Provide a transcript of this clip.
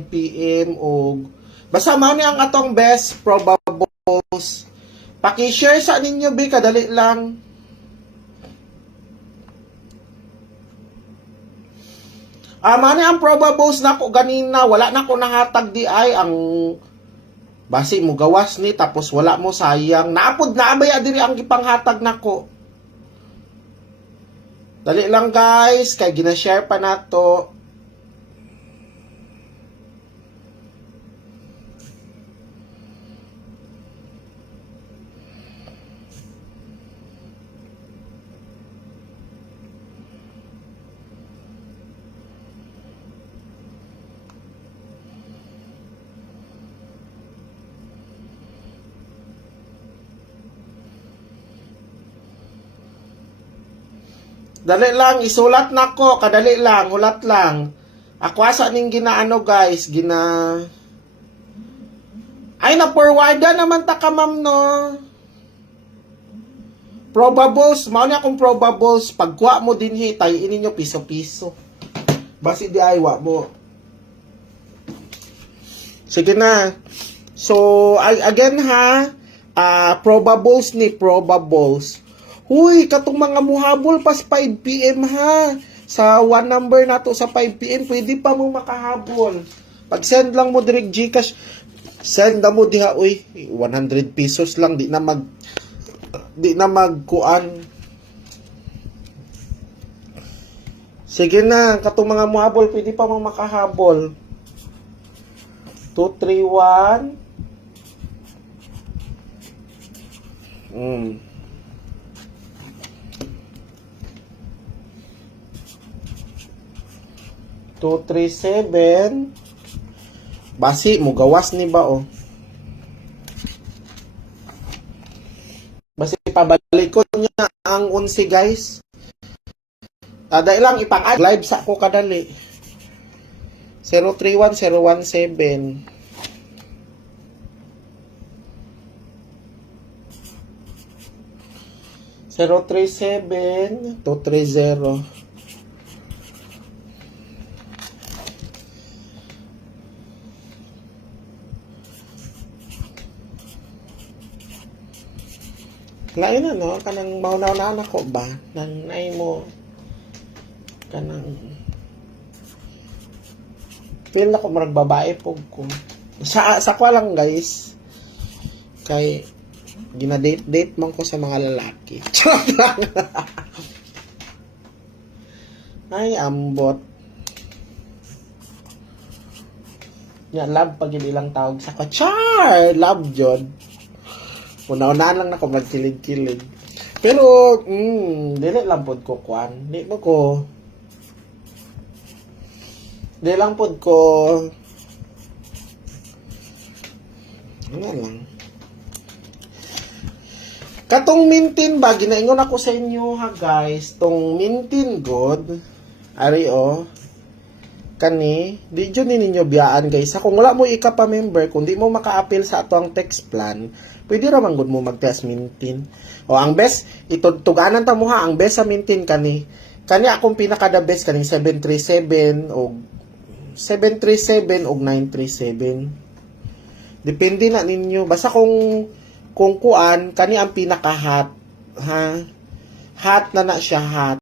PM o basta man ang atong best probables. Paki-share sa ninyo bi kadali lang. Mani ang probables nako ganina, wala na ko nahatag di ay ang basi mo gawas ni tapos wala mo sayang. Naapod na abay diri ang gipanghatag nako. Dali lang guys, kay gina-share pa nato. Dali lang, isulat na ko, kadali lang, hulat lang. Ako asa ning ginaano guys, ay na-forwarda naman ta ka ma'am no. Probables, mao ni akong probables, pagkuha mo din hitay, ininyo piso-piso. Basi di ay wa mo. Sige na. So, again ha, probables ni probables. Huy, katong mga muhabol pas 5 PM ha. Sa one number nato sa 5 PM, pwede pa mo makahabol. Pag send lang mo direct GCash, send na mo diha, uy, 100 pesos lang, di na magkuan. Sige na, katong mga muhabol, pwede pa mo makahabol. 231 237 basi mo gawas ni ba oh. Basi pabalik ko niya ang 11 guys. Tada lang ipang-add live sa ko kadali. 031017 037 230 Lain na no, kanang maunaw na ako ba? Nanay mo kanang feel na ko marag babae po ko. Sa kwa lang guys. Kay gina-date man ko sa mga lalaki. Ay, ambot. Ya, love pag ilang tawag sa ko. Char! Love jod. Una-una lang na ako magkilig-kilig. Pero, dili lang pod ko kwan. Di lang pod ko. Ano lang. Katong mintin ba, ginaingon ako sa inyo ha guys. Tong mintin god. Ari o. Kani, di dyan ninyo biyaan guys. Kung wala mo ika-pa-member, kung di mo maka-appeal sa ato ang text plan, pwede raman gud mo mag-test mintin. O ang best, tuganan ta mo ha, ang best sa mintin kani. Kani akong pinaka-the best kaning 737 o 937. Depende na ninyo. Basta kung kuan, kani ang pinaka-hot. Ha? Hot na siya, hot.